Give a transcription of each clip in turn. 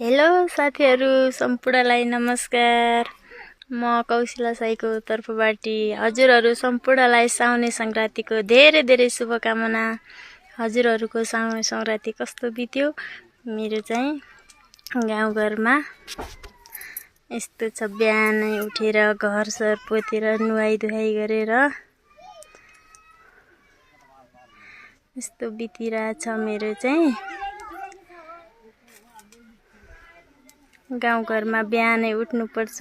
Hello साथीहरू सम्पूर्णलाई नमस्कार। म कौशिला साईको तर्फबाट हजुरहरू सम्पूर्णलाई साउने संक्रान्तिको धेरै धेरै शुभकामना। हजुरहरूको साउने संक्रान्ति कस्तो बित्यो? मेरो चाहिँ गाउँघरमा यस्तो छ, बिहानै उठेर घरसर पोतेर नुहाई धुवाई गरेर यस्तो बितिरहेछ मेरो चाहिँ। गाउँघरमा बिहानै उठ्नुपर्छ,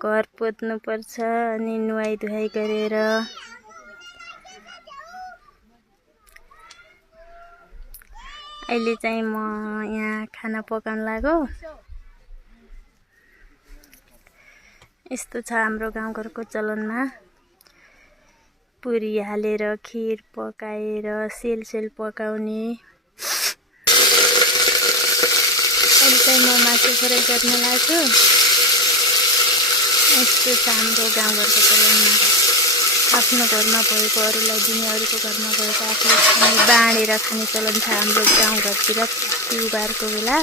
घर पोत्नुपर्छ, अनि नुहाई धुवाई गरेर अहिले चाहिँ म यहाँ खाना पकाउन लाग्यो। यस्तो छ हाम्रो गाउँघरको चलनमा, पुरी हालेर खिर पकाएर सेल पकाउने। अहिले चाहिँ म मासु फ्राई गर्न लाग्छु। यस्तो छ हाम्रो गाउँघरको चलनमा, आफ्नो घरमा भएको अरूलाई दिने, अरूको घरमा भएको आफूले खाने, बाँडेर खाने चलन छ हाम्रो गाउँघरतिर। तिहारको बेला,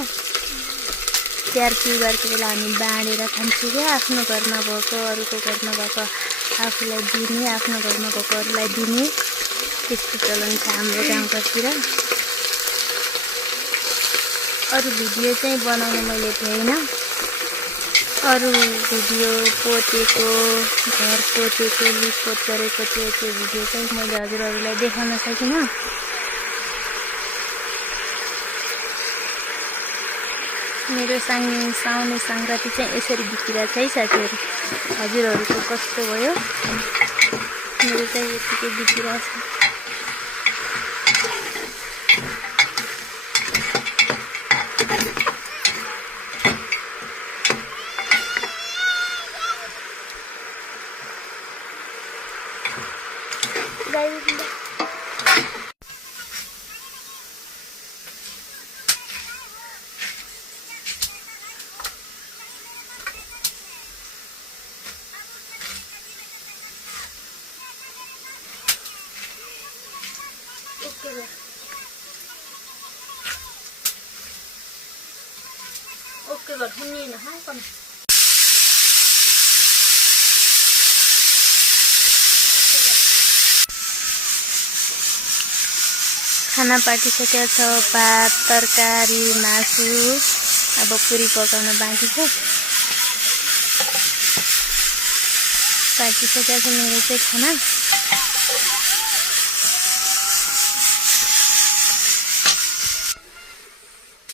तिहारको बेला हामी बाँडेर खान्छौँ क्या। आफ्नो घरमा भएको अरूको घरमा भएको आफूलाई दिने, आफ्नो घरमा भएको अरूलाई दिने, त्यस्तो चलन छ हाम्रो गाउँघरतिर। अरू भिडियो चाहिँ बनाउन मैले भ्याइनँ। अरू भिडियो पोतेको, घर पोतेको, लिपपोत गरेको त्यो भिडियो चाहिँ मैले हजुरहरूलाई देखाउन सकिनँ। मेरो साउने संक्रान्ति चाहिँ यसरी बितिरहेछ है साथीहरू। हजुरहरूको कस्तो भयो? मेरो चाहिँ यतिकै बितिरहेछ। ओके घर हुने न कन खाना पाकिसकेको छ। भात, तरकारी, मासु, अब पुरी पकाउन बाँकी छ। पाकिसकेको छ मेरो चाहिँ खाना।